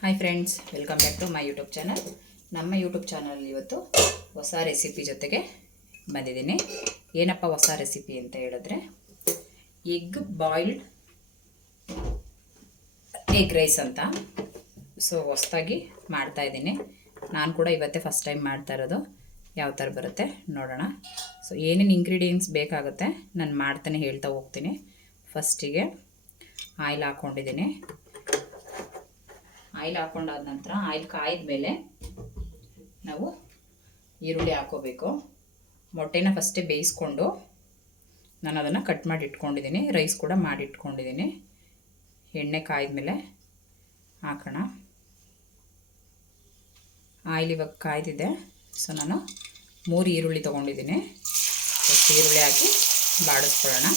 Hi friends, welcome back to my YouTube channel. ನಮ್ಮ YouTube channel ಇವತ್ತು ಹೊಸ recipe ಜೊತೆಗೆ ಬಂದಿದ್ದೀನಿ. ಏನಪ್ಪ ಹೊಸ ರೆಸಿಪಿ ಅಂತ ಹೇಳಿದ್ರೆ, ಎಗ್ ಬಾಯ್ಲ್ಡ್ ಎಗ್ ರೈಸ್ ಅಂತ. ಸೊ ಹೊಸದಾಗಿ ಮಾಡ್ತಾಯಿದ್ದೀನಿ. ನಾನು ಕೂಡ ಇವತ್ತೇ ಫಸ್ಟ್ ಟೈಮ್ ಮಾಡ್ತಾ ಇರೋದು. ಯಾವ ಥರ ಬರುತ್ತೆ ನೋಡೋಣ. ಸೊ ಏನೇನು ಇಂಗ್ರೀಡಿಯೆಂಟ್ಸ್ ಬೇಕಾಗುತ್ತೆ ನಾನು ಮಾಡ್ತಾನೆ ಹೇಳ್ತಾ ಹೋಗ್ತೀನಿ. ಫಸ್ಟಿಗೆ ಆಯಿಲ್ ಹಾಕ್ಕೊಂಡಿದ್ದೀನಿ. ಆಯಿಲ್ ಹಾಕೊಂಡಾದ ನಂತರ ಆಯಿಲ್ ಕಾಯ್ದ ಮೇಲೆ ನಾವು ಈರುಳ್ಳಿ ಹಾಕೋಬೇಕು. ಮೊಟ್ಟೆನ ಫಸ್ಟೇ ಬೇಯಿಸ್ಕೊಂಡು ನಾನು ಅದನ್ನು ಕಟ್ ಮಾಡಿ ಇಟ್ಕೊಂಡಿದ್ದೀನಿ. ರೈಸ್ ಕೂಡ ಮಾಡಿ ಇಟ್ಕೊಂಡಿದ್ದೀನಿ. ಎಣ್ಣೆ ಕಾಯ್ದ ಮೇಲೆ ಹಾಕೋಣ. ಆಯಿಲ್ ಇವಾಗ ಕಾಯ್ದಿದೆ. ಸೊ ನಾನು 3 ಈರುಳ್ಳಿ ತೊಗೊಂಡಿದ್ದೀನಿ. ಫಸ್ಟ್ ಈರುಳ್ಳಿ ಹಾಕಿ ಬಾಡಿಸ್ಕೊಳ್ಳೋಣ.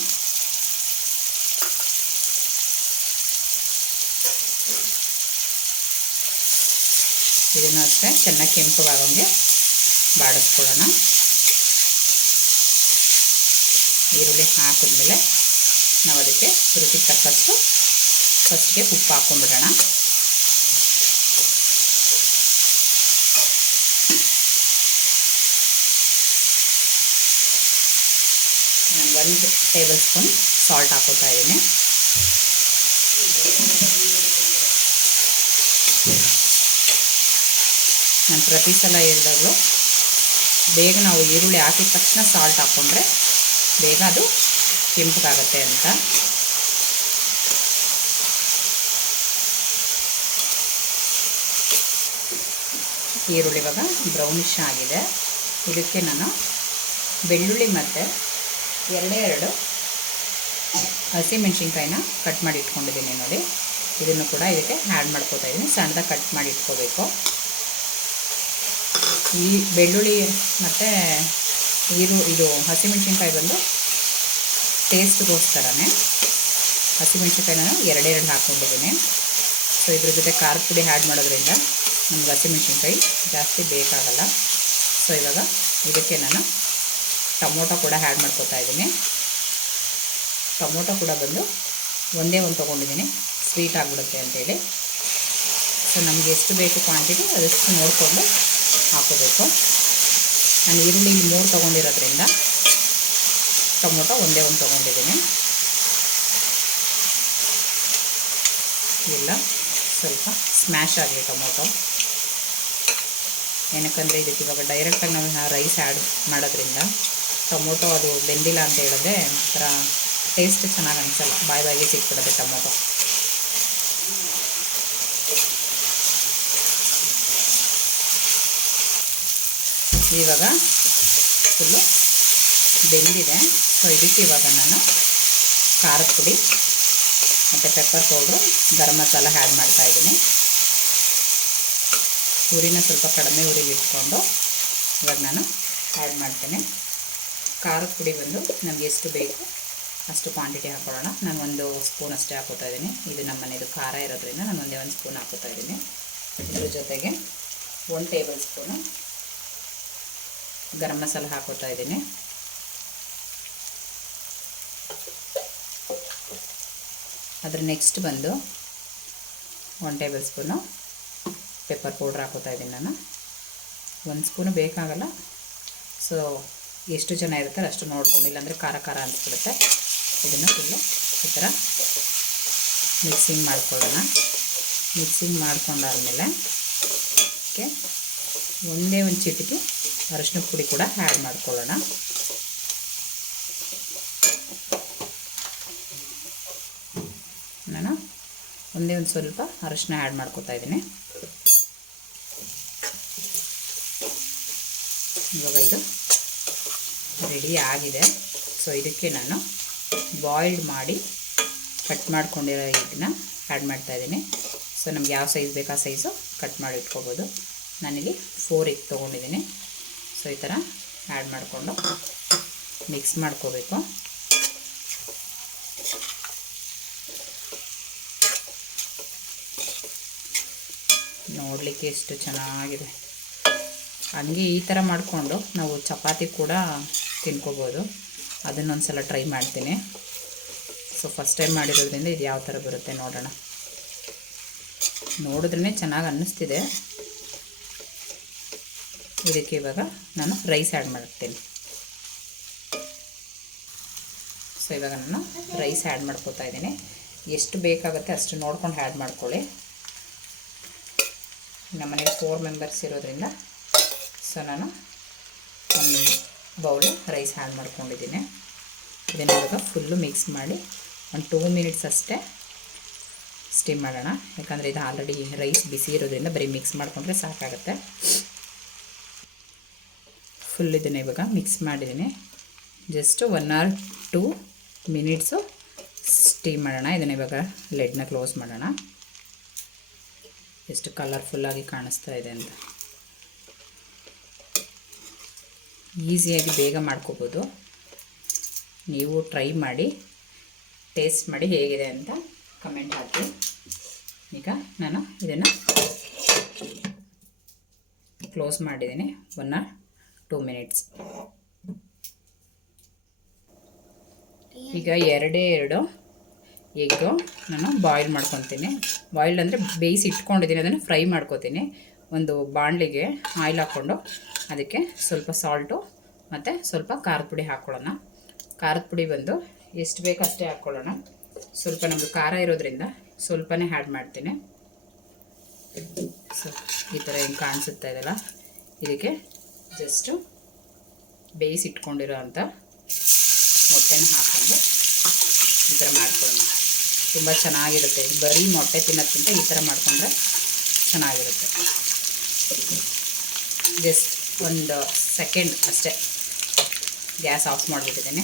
ಇದನ್ನು ಅಷ್ಟೇ ಚೆನ್ನಾಗಿ ಕೆಂಪಗಾಗಂಗೆ ಬಾಡಿಸ್ಕೊಳ್ಳೋಣ. ಈರುಳ್ಳಿ ಹಾಕಿದ್ಮೇಲೆ ನಾವು ಅದಕ್ಕೆ ರುಚಿಗೆ ತಕ್ಕಷ್ಟು ಫಸ್ಟಿಗೆ ಉಪ್ಪು ಹಾಕ್ಕೊಂಡ್ಬಿಡೋಣ. ನಾನು 1 ಟೇಬಲ್ ಸ್ಪೂನ್ ಸಾಲ್ಟ್ ಹಾಕೋತಾ ಇದ್ದೀನಿ. ನಾನು ಪ್ರತಿ ಸಲ ಹೇಳಿದಾಗಲೂ ಬೇಗ ನಾವು ಈರುಳ್ಳಿ ಹಾಕಿದ ತಕ್ಷಣ ಸಾಲ್ಟ್ ಹಾಕ್ಕೊಂಡ್ರೆ ಬೇಗ ಅದು ಕೆಂಪಗಾಗುತ್ತೆ ಅಂತ. ಈರುಳ್ಳಿ ಇವಾಗ ಬ್ರೌನಿಶ್ ಆಗಿದೆ. ಇದಕ್ಕೆ ನಾನು ಬೆಳ್ಳುಳ್ಳಿ ಮತ್ತು 2 ಹಸಿಮೆಣ್ಸಿನ್ಕಾಯಿನ ಕಟ್ ಮಾಡಿ ಇಟ್ಕೊಂಡಿದ್ದೀನಿ ನೋಡಿ. ಇದನ್ನು ಕೂಡ ಇದಕ್ಕೆ ಆ್ಯಡ್ ಮಾಡ್ಕೋತಾ ಇದ್ದೀನಿ. ಸಣ್ಣದಾಗಿ ಕಟ್ ಮಾಡಿ ಇಟ್ಕೋಬೇಕು. ಈ ಬೆಳ್ಳುಳ್ಳಿ ಮತ್ತು ಇದು ಹಸಿಮೆಣ್ಸಿನ್ಕಾಯಿ ಬಂದು ಟೇಸ್ಟ್ಗೋಸ್ಕರನೇ ಹಸಿಮೆಣ್ಸಿನ್ಕಾಯಿನ 2 ಹಾಕ್ಕೊಂಡಿದ್ದೀನಿ. ಸೊ ಇದ್ರ ಜೊತೆ ಖಾರದ ಪುಡಿ ಆ್ಯಡ್ ಮಾಡೋದ್ರಿಂದ ನಮ್ಗೆ ಹಸಿಮೆಣ್ಸಿನ್ಕಾಯಿ ಜಾಸ್ತಿ ಬೇಕಾಗಲ್ಲ. ಸೊ ಇವಾಗ ಇದಕ್ಕೆ ನಾನು ಟೊಮೊಟೊ ಕೂಡ ಆ್ಯಡ್ ಮಾಡ್ಕೋತಾ ಇದ್ದೀನಿ. ಟೊಮೊಟೊ ಕೂಡ ಬಂದು ಒಂದೇ ಒಂದು ತೊಗೊಂಡಿದ್ದೀನಿ, ಸ್ವೀಟ್ ಆಗಿಬಿಡುತ್ತೆ ಅಂತೇಳಿ. ಸೊ ನಮಗೆ ಎಷ್ಟು ಬೇಕು ಕ್ವಾಂಟಿಟಿ ಅದಷ್ಟು ನೋಡಿಕೊಂಡು ಹಾಕೋಬೇಕು. ನಾನು ಈರುಳ್ಳಿ 3 ತೊಗೊಂಡಿರೋದ್ರಿಂದ ಟೊಮೊಟೊ ಒಂದೇ ಒಂದು ತೊಗೊಂಡಿದ್ದೀನಿ. ಇಲ್ಲ ಸ್ವಲ್ಪ ಸ್ಮ್ಯಾಶ್ ಆಗಲಿ ಟೊಮೊಟೊ. ಏನಕ್ಕಂದರೆ ಇದಕ್ಕೆ ಇವಾಗ ಡೈರೆಕ್ಟಾಗಿ ನಾವು ರೈಸ್ ಆ್ಯಡ್ ಮಾಡೋದ್ರಿಂದ ಟೊಮೊಟೊ ಅದು ಬೆಂದಿಲ್ಲ ಅಂತ ಹೇಳಿದ್ರೆ ಒಂಥರ ಟೇಸ್ಟ್ ಚೆನ್ನಾಗಿ ಅನಿಸಲ್ಲ, ಬಾಯಿಗೆ ಸಿಕ್ಬಿಡುತ್ತೆ ಟೊಮೊಟೊ. ಇವಾಗ ಫುಲ್ಲು ಬೆಂದಿದೆ. ಸೊ ಇದಕ್ಕೆ ಇವಾಗ ನಾನು ಖಾರದ ಪುಡಿ ಮತ್ತು pepper powder, garam masala add ಮಾಡ್ತಾಯಿದ್ದೀನಿ. ಉರಿನ ಸ್ವಲ್ಪ ಕಡಿಮೆ ಉರಿಲಿ ಇಟ್ಕೊಂಡು ಇವಾಗ ನಾನು ಆ್ಯಡ್ ಮಾಡ್ತೇನೆ. ಖಾರದ ಪುಡಿ ಬಂದು ನಮಗೆ ಎಷ್ಟು ಬೇಕು ಅಷ್ಟು ಕ್ವಾಂಟಿಟಿ ಹಾಕೊಳ್ಳೋಣ. ನಾನು 1 ಸ್ಪೂನ್ ಅಷ್ಟೇ ಹಾಕೋತಾ ಇದ್ದೀನಿ. ಇದು ನಮ್ಮ ಮನೆಯದು ಖಾರ ಇರೋದ್ರಿಂದ ನಾನು ಒಂದೇ 1 ಸ್ಪೂನ್ ಹಾಕೋತಾ ಇದ್ದೀನಿ. ಇದ್ರ ಜೊತೆಗೆ 1 ಟೇಬಲ್ ಸ್ಪೂನು ಗರಂ ಮಸಾಲ ಹಾಕೋತಾ ಇದ್ದೀನಿ. ಅದರ ನೆಕ್ಸ್ಟ್ ಬಂದು 1 ಟೇಬಲ್ ಸ್ಪೂನು ಪೆಪ್ಪರ್ ಪೌಡ್ರ್ ಹಾಕೋತಾ ಇದ್ದೀನಿ ನಾನು. 1 ಸ್ಪೂನು ಬೇಕಾಗಲ್ಲ. ಸೊ ಎಷ್ಟು ಜನ ಇರ್ತಾರೆ ಅಷ್ಟು ನೋಡ್ಕೊಂಡು, ಇಲ್ಲಾಂದರೆ ಖಾರ ಖಾರ ಅನಿಸ್ಬಿಡುತ್ತೆ. ಇದನ್ನು ಫುಲ್ಲು ಈ ಥರ ಮಿಕ್ಸಿಂಗ್ ಮಾಡ್ಕೊಳ್ಳೋಣ. ಮಿಕ್ಸಿಂಗ್ ಮಾಡ್ಕೊಂಡಾದ್ಮೇಲೆ ಓಕೆ ಒಂದೇ ಒಂದು ಚಿಟಿಕೆ ಅರಿಶಿನದ ಪುಡಿ ಕೂಡ ಆ್ಯಡ್ ಮಾಡ್ಕೊಳ್ಳೋಣ. ನಾನು ಒಂದೇ ಒಂದು ಸ್ವಲ್ಪ ಅರಿಶಿನ ಆ್ಯಡ್ ಮಾಡ್ಕೊತಾ ಇದ್ದೀನಿ. ಇವಾಗ ಇದು ರೆಡಿ ಆಗಿದೆ. ಸೊ ಇದಕ್ಕೆ ನಾನು ಬಾಯ್ಲ್ಡ್ ಮಾಡಿ ಕಟ್ ಮಾಡ್ಕೊಂಡಿರೋ ಇದನ್ನ ಆ್ಯಡ್ ಮಾಡ್ತಾಯಿದ್ದೀನಿ. ಸೊ ನಮ್ಗೆ ಯಾವ ಸೈಜ್ ಬೇಕು ಆ ಸೈಜು ಕಟ್ ಮಾಡಿ ಇಟ್ಕೋಬೋದು. ನಾನಿಲ್ಲಿ 4 ಎಗ್ ತೊಗೊಂಡಿದ್ದೀನಿ. ಸೊ ಈ ಥರ ಆ್ಯಡ್ ಮಾಡಿಕೊಂಡು ಮಿಕ್ಸ್ ಮಾಡ್ಕೋಬೇಕು. ನೋಡಲಿಕ್ಕೆ ಎಷ್ಟು ಚೆನ್ನಾಗಿದೆ. ಹಂಗೆ ಈ ಥರ ಮಾಡಿಕೊಂಡು ನಾವು ಚಪಾತಿ ಕೂಡ ತಿನ್ಕೋಬೋದು. ಅದನ್ನೊಂದು ಸಲ ಟ್ರೈ ಮಾಡ್ತೀನಿ. ಸೊ ಫಸ್ಟ್ ಟೈಮ್ ಮಾಡಿರೋದ್ರಿಂದ ಇದು ಯಾವ ಥರ ಬರುತ್ತೆ ನೋಡೋಣ. ನೋಡಿದ್ರೇ ಚೆನ್ನಾಗಿ ಅನ್ನಿಸ್ತಿದೆ. ಇದಕ್ಕೆ ಇವಾಗ ನಾನು ರೈಸ್ ಆ್ಯಡ್ ಮಾಡ್ತೀನಿ. ಸೊ ಇವಾಗ ನಾನು ರೈಸ್ ಆ್ಯಡ್ ಮಾಡ್ಕೊತಾ ಇದ್ದೀನಿ. ಎಷ್ಟು ಬೇಕಾಗುತ್ತೆ ಅಷ್ಟು ನೋಡ್ಕೊಂಡು ಆ್ಯಡ್ ಮಾಡ್ಕೊಳ್ಳಿ. ನಮ್ಮನೇಲಿ 4 ಮೆಂಬರ್ಸ್ ಇರೋದ್ರಿಂದ ಸೊ ನಾನು ಒಂದು ಬೌಲು ರೈಸ್ ಆ್ಯಡ್ ಮಾಡ್ಕೊಂಡಿದ್ದೀನಿ. ಇದನ್ನು ಇವಾಗ ಫುಲ್ಲು ಮಿಕ್ಸ್ ಮಾಡಿ ಒಂದು 2 ಮಿನಿಟ್ಸ್ ಅಷ್ಟೇ ಸ್ಟೀಮ್ ಮಾಡೋಣ. ಯಾಕಂದರೆ ಇದು ಆಲ್ರೆಡಿ ರೈಸ್ ಬಿಸಿ ಇರೋದ್ರಿಂದ ಬರೀ ಮಿಕ್ಸ್ ಮಾಡಿಕೊಂಡ್ರೆ ಸಾಕಾಗುತ್ತೆ. ಫುಲ್ ಇದನ್ನು ಇವಾಗ ಮಿಕ್ಸ್ ಮಾಡಿದ್ದೀನಿ. ಜಸ್ಟ್ 1 or 2 ಮಿನಿಟ್ಸು ಸ್ಟೀಮ್ ಮಾಡೋಣ. ಇದನ್ನು ಇವಾಗ ಲೆಡ್ನ ಕ್ಲೋಸ್ ಮಾಡೋಣ. ಎಷ್ಟು ಕಲರ್ಫುಲ್ಲಾಗಿ ಕಾಣಿಸ್ತಾ ಇದೆ ಅಂತ. ಈಸಿಯಾಗಿ ಬೇಗ ಮಾಡ್ಕೋಬೋದು. ನೀವು ಟ್ರೈ ಮಾಡಿ ಟೇಸ್ಟ್ ಮಾಡಿ ಹೇಗಿದೆ ಅಂತ ಕಮೆಂಟ್ ಹಾಕಿ. ಈಗ ನಾನು ಇದನ್ನು ಕ್ಲೋಸ್ ಮಾಡಿದ್ದೀನಿ 1 or 2 ಮಿನಿಟ್ಸ್. ಈಗ 2 ಎಗ್ಗು ನಾನು ಬಾಯ್ಲ್ ಮಾಡ್ಕೊತೀನಿ. ಬಾಯ್ಲ್ಡ್ ಅಂದರೆ ಬೇಯಿಸಿ ಇಟ್ಕೊಂಡಿದ್ದೀನಿ, ಅದನ್ನು ಫ್ರೈ ಮಾಡ್ಕೊತೀನಿ. ಒಂದು ಬಾಣಲಿಗೆ ಆಯಿಲ್ ಹಾಕ್ಕೊಂಡು ಅದಕ್ಕೆ ಸ್ವಲ್ಪ ಸಾಲ್ಟು ಮತ್ತು ಸ್ವಲ್ಪ ಖಾರದ ಪುಡಿ ಹಾಕ್ಕೊಳ್ಳೋಣ. ಖಾರದ ಪುಡಿ ಬಂದು ಎಷ್ಟು ಬೇಕೋ ಅಷ್ಟೇ ಹಾಕ್ಕೊಳ್ಳೋಣ. ಸ್ವಲ್ಪ ನಮ್ಮದು ಖಾರ ಇರೋದ್ರಿಂದ ಸ್ವಲ್ಪನೇ ಆ್ಯಡ್ ಮಾಡ್ತೀನಿ. ಸೊ ಈ ಥರ ಹೆಂಗೆ ಕಾಣಿಸುತ್ತಾ ಇದೆಯಲ್ಲ, ಇದಕ್ಕೆ ಜಸ್ಟು ಬೇಯಿಸಿ ಇಟ್ಕೊಂಡಿರೋ ಅಂಥ ಮೊಟ್ಟೆನ ಹಾಕ್ಕೊಂಡು ಈ ಥರ ಮಾಡ್ಕೊಳ್ಳೋಣ. ತುಂಬ ಚೆನ್ನಾಗಿರುತ್ತೆ. ಬರೀ ಮೊಟ್ಟೆ ತಿನ್ನೋದಕ್ಕಿಂತ ಈ ಥರ ಮಾಡಿಕೊಂಡ್ರೆ ಚೆನ್ನಾಗಿರುತ್ತೆ. ಜಸ್ಟ್ 1 ಸೆಕೆಂಡ್ ಅಷ್ಟೇ ಗ್ಯಾಸ್ ಆಫ್ ಮಾಡಿಬಿಟ್ಟಿದ್ದೀನಿ.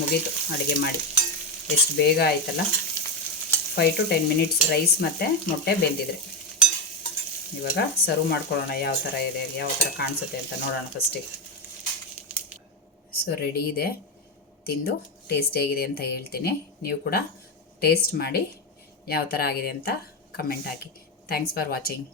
ಮುಗೀತು ಅಡುಗೆ ಮಾಡಿ. ಎಷ್ಟು ಬೇಗ ಆಯ್ತಲ್ಲ. 5 to 10 ಮಿನಿಟ್ಸ್ ರೈಸ್ ಮತ್ತು ಮೊಟ್ಟೆ ಬೆಂದಿದ್ರೆ. ಇವಾಗ ಸರ್ವ್ ಮಾಡ್ಕೊಳ್ಳೋಣ. ಯಾವ ಥರ ಇದೆ, ಯಾವ ಥರ ಕಾಣಿಸುತ್ತೆ ಅಂತ ನೋಡೋಣ ಫಸ್ಟಿಗೆ. ಸೊ ರೆಡಿ ಇದೆ. ತಿಂದು ಟೇಸ್ಟ್ ಹೇಗಿದೆ ಅಂತ ಹೇಳ್ತೀನಿ. ನೀವು ಕೂಡ ಟೇಸ್ಟ್ ಮಾಡಿ ಯಾವ ಥರ ಆಗಿದೆ ಅಂತ comment hockey. Thanks for watching.